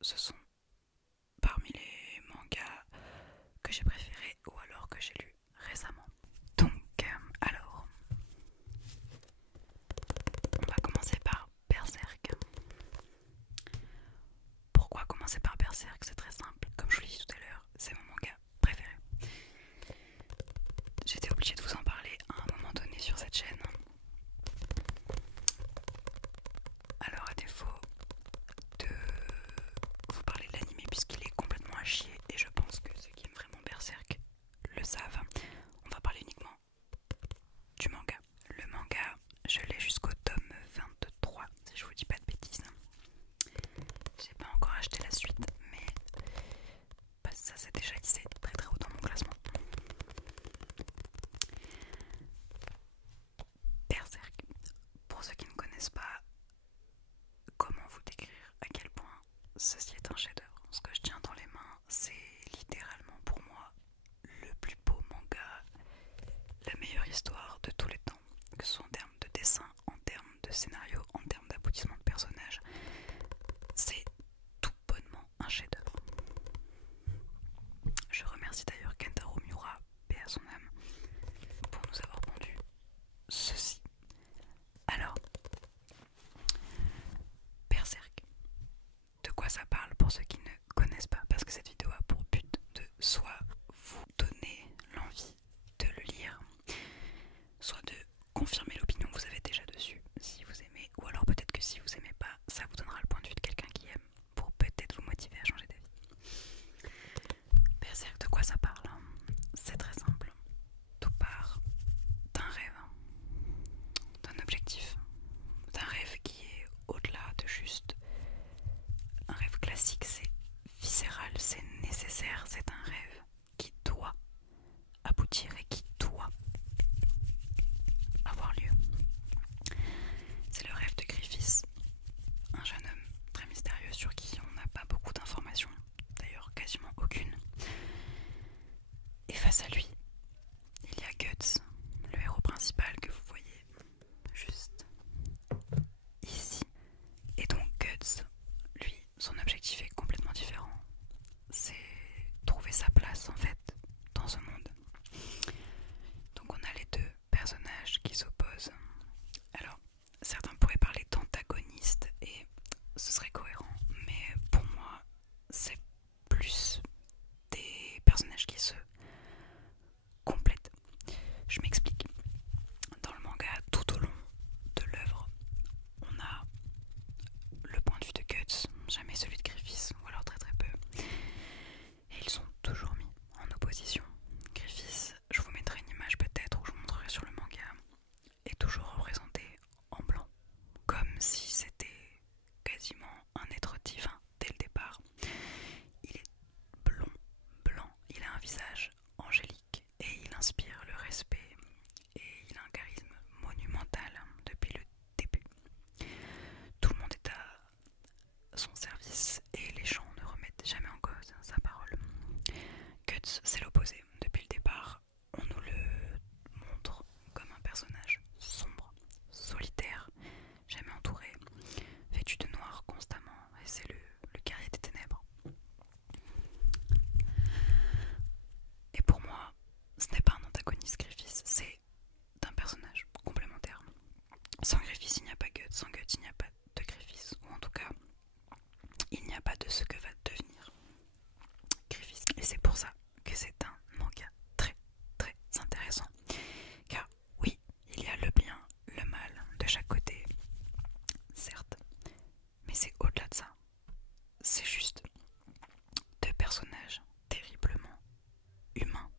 ce sont parmi les mangas que j'ai préférés ou alors que j'ai lus récemment. Donc, alors, on va commencer par Berserk. Pourquoi commencer par Berserk? C'est très simple. Comme je vous l'ai dit tout à l'heure, c'est mon manga préféré. J'étais obligée de vous en parler à un moment donné sur cette chaîne. Alors, à défaut de vous parler de l'anime puisqu'il est complètement à chier, et je pense que ceux qui aiment vraiment Berserk le savent, on va parler uniquement du manga. Le manga, je l'ai jusqu'au tome 23, si je vous dis pas de bêtises. J'ai pas encore acheté la suite, mais ça s'est déjà hissé très très haut dans mon classement. Berserk, pour ceux qui ne connaissent pas, comment vous décrire à quel point ceci est un chef-d'œuvre? Ce que je tiens dans les mains, c'est littéralement pour moi le plus beau manga, la meilleure histoire de tous les temps, que ce soit en termes de dessin, en termes de scénario, en termes d'aboutissement de personnages. C'est tout bonnement un chef-d'œuvre. Je remercie d'ailleurs Kentaro Miura, paix à son âme, pour nous avoir pondu ceci. Alors, Berserk, de quoi ça parle pour ceux qui ne connaissent pas? Parce que cette vidéo a pour but de soit vous donner l'envie de le lire, soit de confirmer l'opinion que vous avez déjà dessus, si vous aimez, ou alors peut-être que si vous aimez pas, ça vous donnera le point de vue de quelqu'un qui aime, pour peut-être vous motiver à changer d'avis. Berserk, de quoi ça parle? C'est très simple. Tout part d'un rêve, d'un objectif, d'un rêve qui est au-delà de juste un rêve classique, c'est viscéral, c'est nécessaire, c'est un rêve qui doit aboutir et qui doit avoir lieu. C'est le rêve de Griffiths, un jeune homme très mystérieux sur qui on n'a pas beaucoup d'informations, d'ailleurs quasiment aucune. Et face à lui, il y a Guts, le héros principal que vous voyez juste ici. Et donc Guts, lui, son objectif est complètement différent. C'est trouver sa place en fait dans ce monde. Donc on a les deux personnages qui s'opposent. Alors, certains pourraient parler d'antagonistes et ce serait cohérent, mais pour moi, c'est plus des personnages qui se complètent. Je m'explique. Dans le manga, tout au long de l'œuvre, on a le point de vue de Guts, jamais celui de Griffiths, ou alors très très peu. Et ils sont toujours mis en opposition. Griffiths, je vous mettrai une image peut-être, ou je vous montrerai sur le manga, est toujours représenté en blanc, comme si c'était quasiment un être divin dès le départ. Il est blond, blanc, il a un visage angélique et il inspire le respect et il a un charisme monumental depuis le début. Tout le monde est à son service et les gens ne remettent jamais en cause sa parole. Guts, c'est l'opposé. Depuis le départ, on nous le montre comme un personnage sombre, solitaire, jamais entouré, vêtu de noir constamment, et c'est le guerrier des ténèbres. Et pour moi, ce n'est pas un antagoniste Griffiths, c'est un personnage complémentaire. Sans Griffiths, il n'y a pas Guts, sans Guts, il n'y a pas de Griffiths, ou en tout cas, il n'y a pas de ce que va devenir Griffiths. Et c'est pour ça que c'est un manga très très intéressant. Car oui, il y a le bien, le mal de chaque côté, certes, mais c'est au-delà de ça. C'est juste deux personnages terriblement humains.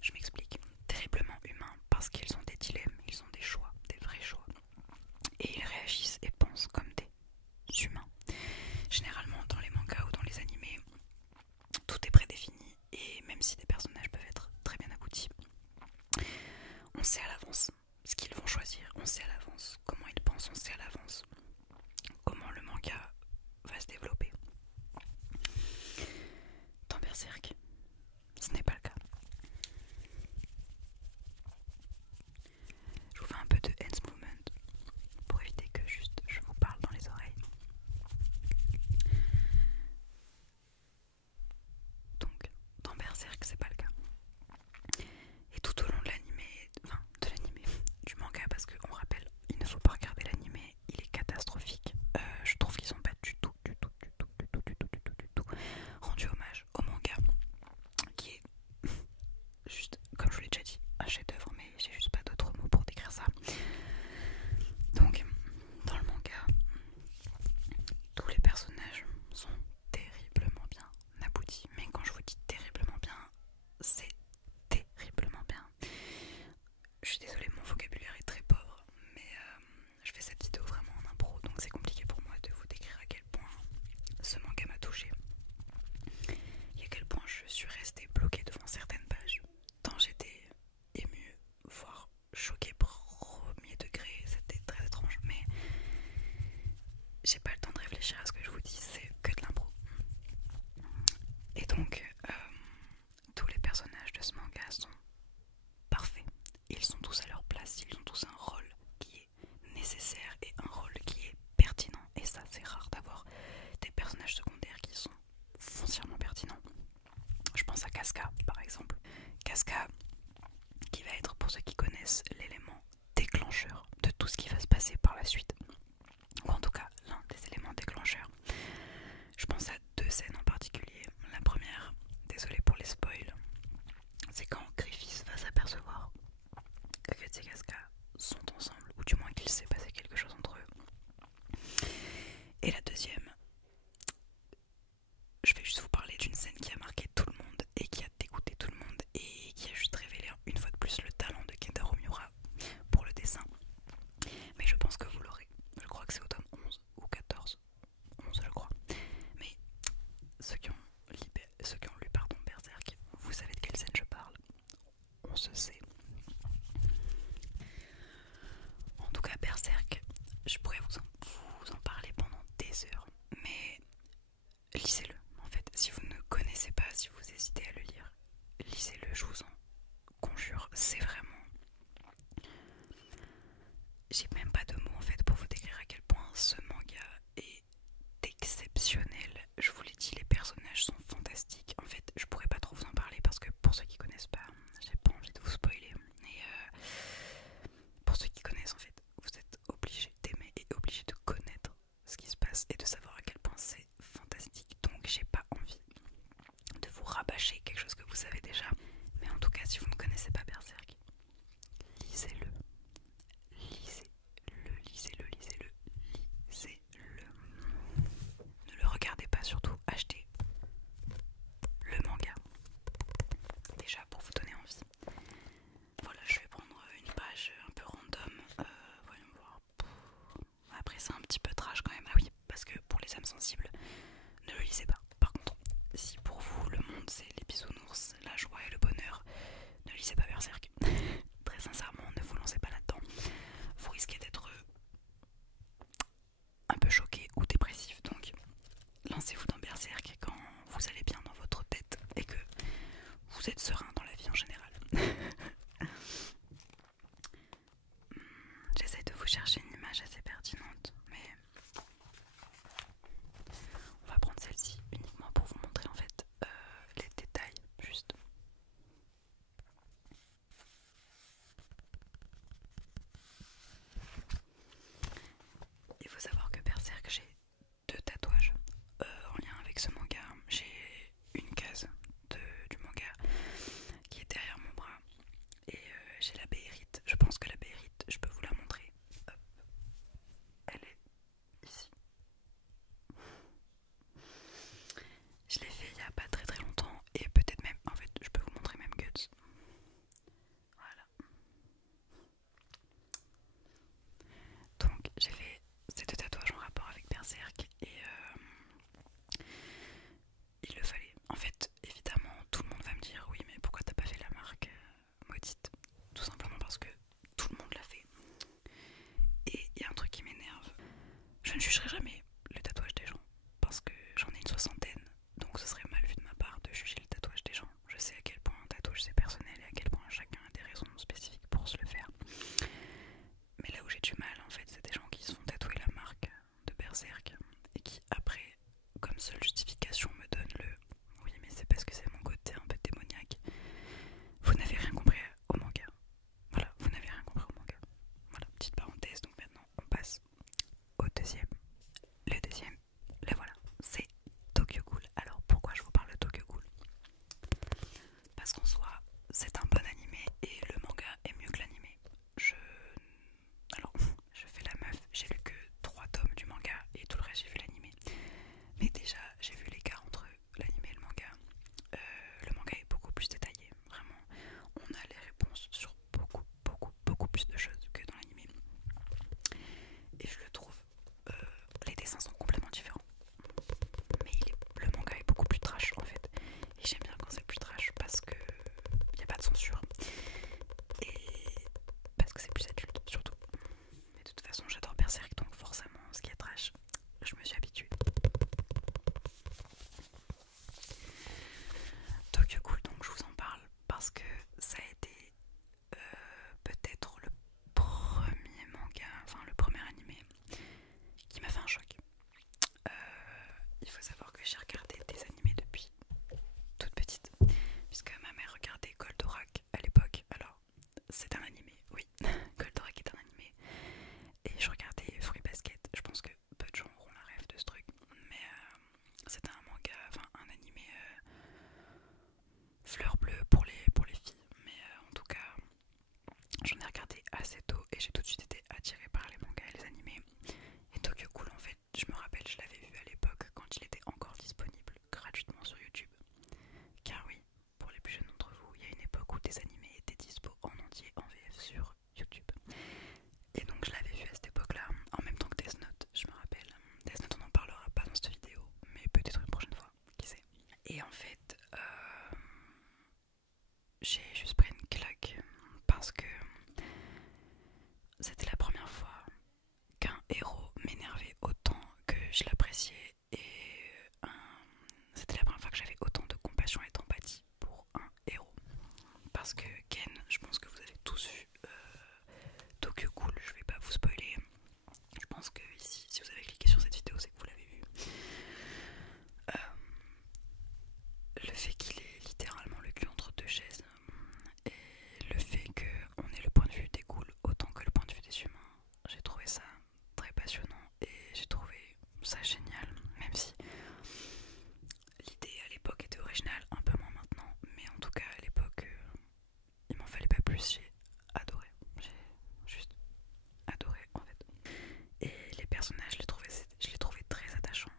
Je m'explique. Terriblement humains parce qu'ils ont des dilemmes, ils ont des choix, des vrais choix. Et ils réagissent et pensent comme des humains. Généralement, dans les mangas ou dans les animés, tout est prédéfini et même si des personnages peuvent être très bien aboutis, on sait à l'avance ce qu'ils vont choisir, on sait à l'avance comment ils pensent, on sait à l'avance comment le manga va se développer. réfléchir à ce que je vous dis, c'est que de l'impro. Et donc, tous les personnages de ce manga sont parfaits. Ils sont tous à leur place, ils ont tous un rôle qui est nécessaire et un rôle qui est pertinent. Et ça, c'est rare d'avoir des personnages secondaires qui sont foncièrement pertinents. Je pense à Casca, par exemple. Casca, qui va être, pour ceux qui connaissent, l'élément déclencheur de tout ce qui va se passer par la suite. Ou en tout cas, l'un des éléments déclencheurs. Je pense à deux scènes en particulier. La première, désolé pour les spoils, c'est quand Griffiths va s'apercevoir que Guts et Casca sont ensemble, ou du moins qu'il s'est passé quelque chose entre eux. Et la deuxième, je vais juste vous parler d'une scène qui a marqué tout le monde et qui a dégoûté tout le monde et qui a juste révélé une fois de plus le talent de Kentaro Miura pour le dessin. Mais je pense que vous l'aurez. Je crois que c'est au tome 11 ou 14. 11 je crois. Mais ceux qui ont lu Berserk, vous savez de quelle scène je parle. On se sait. En tout cas, Berserk, je pourrais vous en parler pendant des heures. Mais lisez-le. En fait, si vous ne connaissez pas, si vous hésitez à le lire, lisez-le, je vous en conjure. C'est vraiment... J'ai même pas de mots en fait pour vous décrire à quel point ce manga est exceptionnel. Je vous l'ai dit, les personnages sont fantastiques. En fait, je pourrais pas trop vous en parler parce que pour ceux qui connaissent pas, j'ai pas envie de vous spoiler. Mais pour ceux qui connaissent, en fait, vous êtes obligés d'aimer et obligés de connaître ce qui se passe et de savoir à quel point c'est fantastique. Donc j'ai pas envie de vous rabâcher quelque chose que vous savez déjà. Mais en tout cas, si vous ne connaissez pas Berserk, lisez-le. Lisez-le. Ne le regardez pas, surtout achetez le manga. Déjà pour vous donner envie. Voilà, je vais prendre une page un peu random. Voyons voir. Après c'est un petit peu trash quand même. Ah oui, parce que pour les âmes sensibles, ne le lisez pas. Par contre, si pour vous le monde c'est les bisounours, la joie et le bonheur, ne lisez pas Berserk. Très sincèrement, ne vous lancez pas là-dedans. Vous risquez d'être un peu choqué ou dépressif. Donc lancez-vous dans Berserk quand vous allez bien dans votre tête et que vous êtes serein dans la vie en général. J'essaie de vous chercher une image assez pertinente, mais on va prendre celle-ci uniquement pour vous montrer en fait les détails juste. Il faut savoir que Berserk, j'ai deux tatouages en lien avec ce manga. J'ai une case du manga qui est derrière mon bras et j'ai la Béhérite. Je pense que la Béhérite, je peux vous la montrer. Hop. Elle est ici. Je l'ai fait il y a pas très très longtemps et peut-être même, en fait, je peux vous montrer même Guts. Voilà. Donc j'ai fait ces deux tatouages en rapport avec Berserk et il le fallait. En fait, évidemment, tout le monde va me dire oui, mais pourquoi t'as pas fait la marque maudite? Tout simplement parce que tout le monde l'a fait. Et il y a un truc qui m'énerve. Je ne jugerai jamais le tatouage des gens parce que j'en ai une soixantaine. Donc ce serait mal vu de ma part de juger le tatouage des gens. Je sais à quel point un tatouage c'est personnel et à quel point chacun a des raisons spécifiques pour se le faire. Mais là où j'ai du mal en fait, c'est des gens qui se font tatouer la marque de Berserk et qui après, comme seule justification, me donnent le oui mais c'est parce que c'est mon côté un peu démoniaque. Vous n'avez rien compris au manga. Voilà, vous n'avez rien compris au manga. Voilà, petite parenthèse, donc maintenant on passe au deuxième. Le deuxième, le voilà, c'est Tokyo Ghoul. Alors pourquoi je vous parle de Tokyo Ghoul? Parce qu'en soi, c'est un bon animé et le manga est mieux que l'animé. Alors, je fais la meuf, j'ai lu que 3 tomes du manga et tout le reste j'ai vu l'animé. Mais déjà, j'ai vu j'ai regardé des animés depuis toute petite, puisque ma mère regardait Goldorak à l'époque. Alors, c'est un animé, oui, Goldorak est un animé. Et je regardais Fruits Basket. Je pense que peu de gens auront la rêve de ce truc, mais c'était un manga, enfin un animé fleur bleue pour les filles. Mais en tout cas, j'en ai regardé assez tôt et j'ai tout de suite été attirée par les mangas et les animés. Et Tokyo Ghoul, en fait, je me rappelle, je l'avais vu à l'époque quand il était encore disponible gratuitement sur YouTube. Car oui, pour les plus jeunes d'entre vous, il y a une époque où des animés étaient dispo en entier en VF sur YouTube. Et donc je l'avais vu à cette époque-là, en même temps que Death Note, je me rappelle. Death Note, on n'en parlera pas dans cette vidéo, mais peut-être une prochaine fois, qui sait. Et en fait, j'ai juste pris une claque parce que c'était la première fois qu'un héros m'énervait autant que je l'appréciais et c'était la première fois que j'avais autant de compassion et d'empathie pour un héros. Parce que Ken, je pense que vous avez tous vu Tokyo Ghoul, je vais pas vous spoiler. Je pense que ici, si vous avez cliqué sur cette vidéo, c'est que vous l'avez vu. Le fait qu'il ait littéralement le cul entre deux chaises et le fait qu'on ait le point de vue des ghouls autant que le point de vue des humains, j'ai trouvé ça très passionnant et j'ai trouvé ça génial, même si l'idée à l'époque était originale, un peu moins maintenant, mais en tout cas à l'époque il m'en fallait pas plus, j'ai adoré, j'ai juste adoré en fait. Et les personnages, je les trouvais très attachants.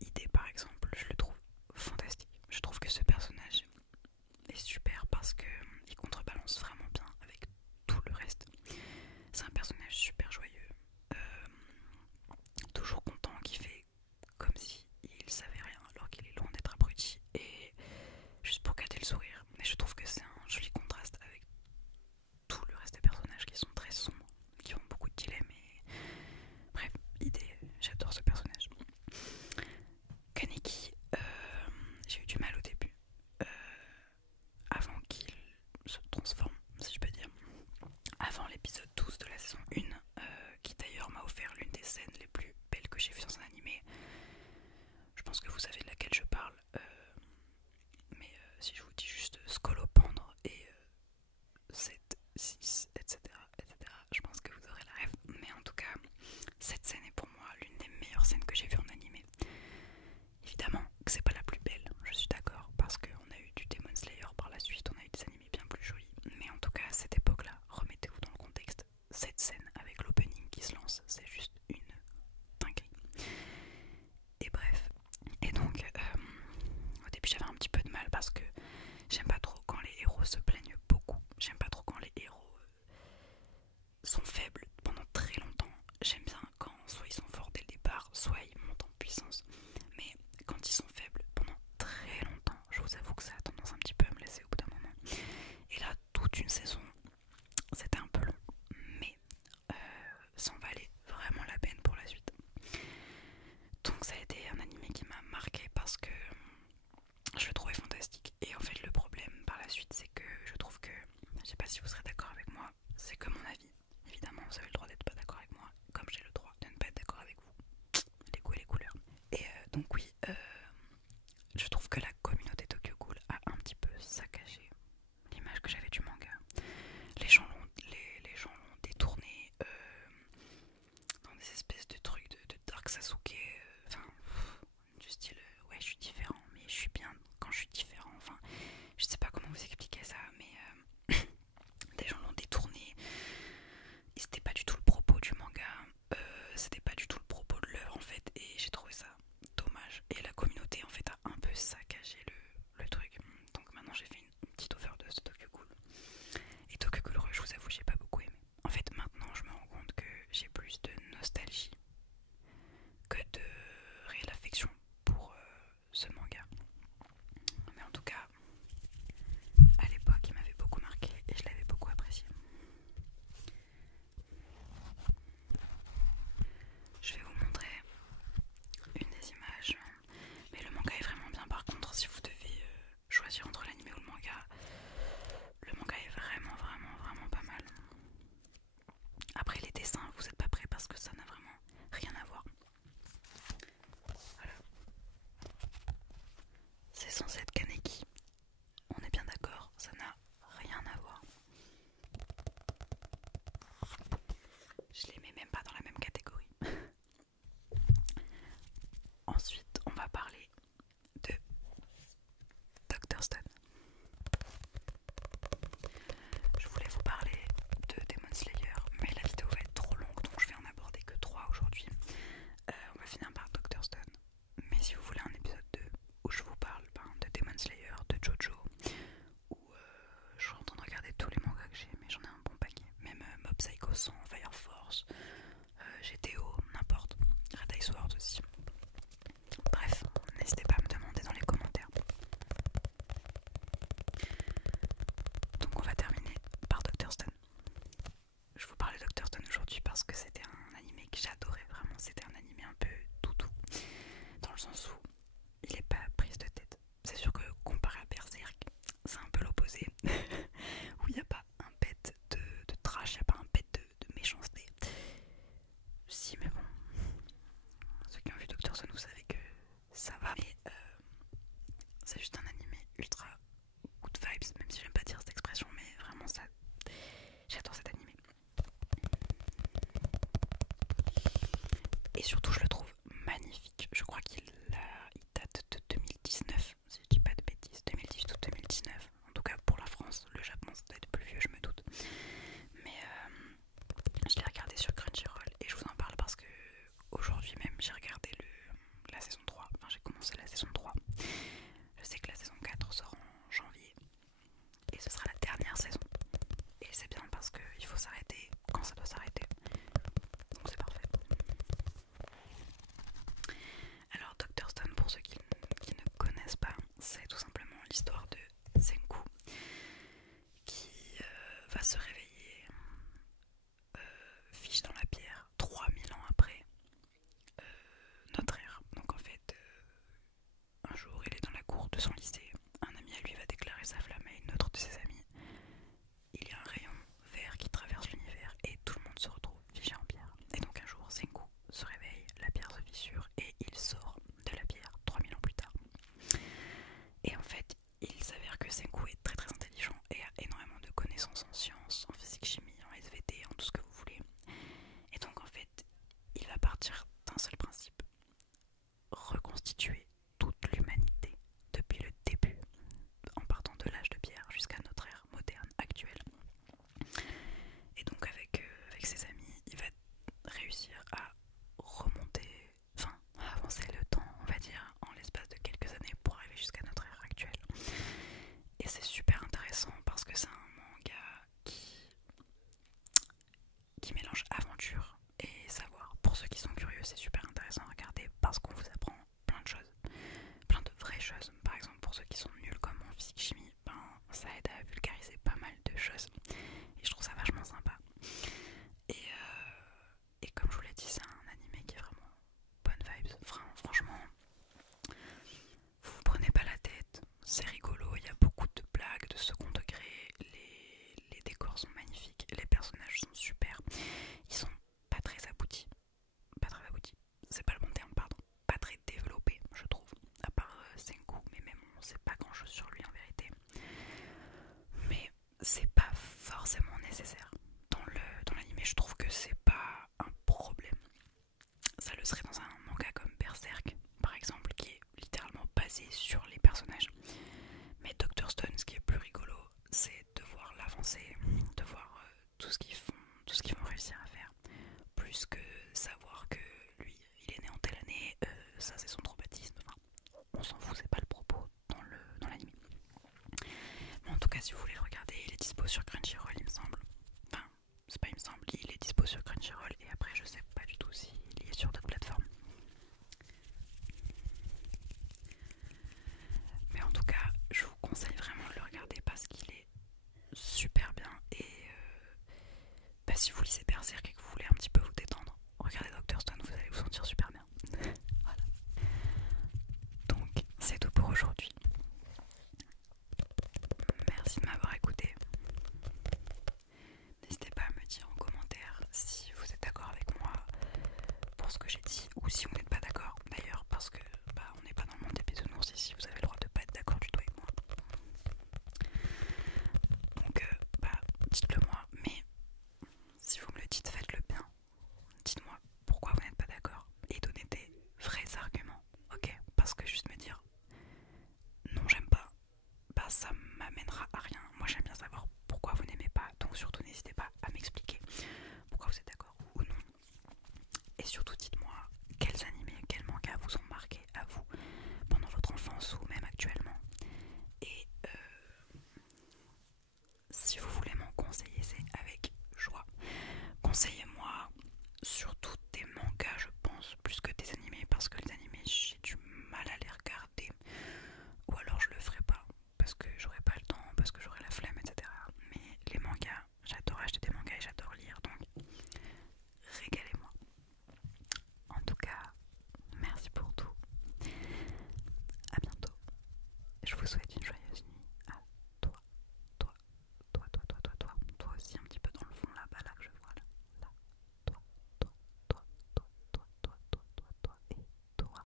Idée par exemple, je le trouve fantastique. Je trouve que ce personnage est super parce qu'il contrebalance vraiment bien avec tout le reste. C'est un personnage super joyeux, toujours content, qui fait comme si il savait rien alors qu'il est loin d'être abruti et juste pour gâter le sourire. Mais je trouve que c'est un joli contraste avec tout le reste des personnages qui sont très sombres, qui ont beaucoup de dilemmes et bref, idée, j'adore ce personnage. Kaneki, j'ai eu du mal au début, avant qu'il se transforme, si je peux dire. Avant l'épisode 12 de la saison 1, qui d'ailleurs m'a offert l'une des scènes les plus belles que j'ai vues dans un animé. Je pense que vous savez de laquelle je parle, mais si je vous dis juste Scolopendre et 7, 6, etc., je pense que vous aurez la rêve. Mais en tout cas, cette scène est pour moi l'une des meilleures scènes que j'ai vues en animé. Évidemment que c'est pas la plus belle, je suis d'accord, parce qu'on a eu du Demon Slayer par la suite, on a eu des animés bien plus jolis. Mais en tout cas, à cette époque-là, remettez-vous dans le contexte, cette scène avec l'opening qui se lance, c'est juste une dinguerie. Et bref, et donc, au début j'avais un petit peu de mal parce que j'aime pas trop quand les héros se plaignent beaucoup, j'aime pas trop quand les héros sont faibles pendant très longtemps. J'aime bien quand soit ils sont forts dès le départ, soit ils montent en puissance. Mais quand ils sont faibles pendant très longtemps, je vous avoue que ça a tendance un petit peu à me laisser au bout d'un moment. Et là, toute une saison, c'était un peu long, mais ça en valait vraiment la peine pour la suite. Donc ça a été un animé qui m'a marqué parce que je le trouvais fantastique. Et en fait, le problème par la suite, c'est que je trouve que, je sais pas si vous serez d'accord avec moi, c'est que mon avis. Évidemment, vous avez le droit d'être pas d'accord avec moi, comme j'ai le droit de ne pas être d'accord avec vous. Les goûts et les couleurs. Et donc oui, je trouve que la communauté Tokyo Ghoul a un petit peu saccagé l'image que j'avais du manga. Les gens l'ont détourné dans des espèces de trucs de Dark Sasuke, enfin, du style, ouais, je suis différent, mais je suis bien quand je suis différent, enfin, je sais pas comment vous expliquer ça, mais des gens l'ont détourné, et c'était pas du tout le propos du manga, c'était pas du tout le propos de l'œuvre en fait, et j'ai trouvé ça dommage. Et ça c'est son traumatisme, enfin, on s'en fout, c'est pas le propos dans l'anime. Mais en tout cas, si vous voulez le regarder, il est dispo sur Crunchyroll, il me semble. Enfin, c'est pas il me semble, il est dispo sur Crunchyroll, et après je sais pas du tout s'il est sur d'autres plateformes. Mais en tout cas, je vous conseille vraiment de le regarder parce qu'il est super bien. Et si vous lisez Berserk et que vous voulez un petit peu vous détendre, regardez Dr. Stone, vous allez vous sentir super bien. Voilà. Donc c'est tout pour aujourd'hui.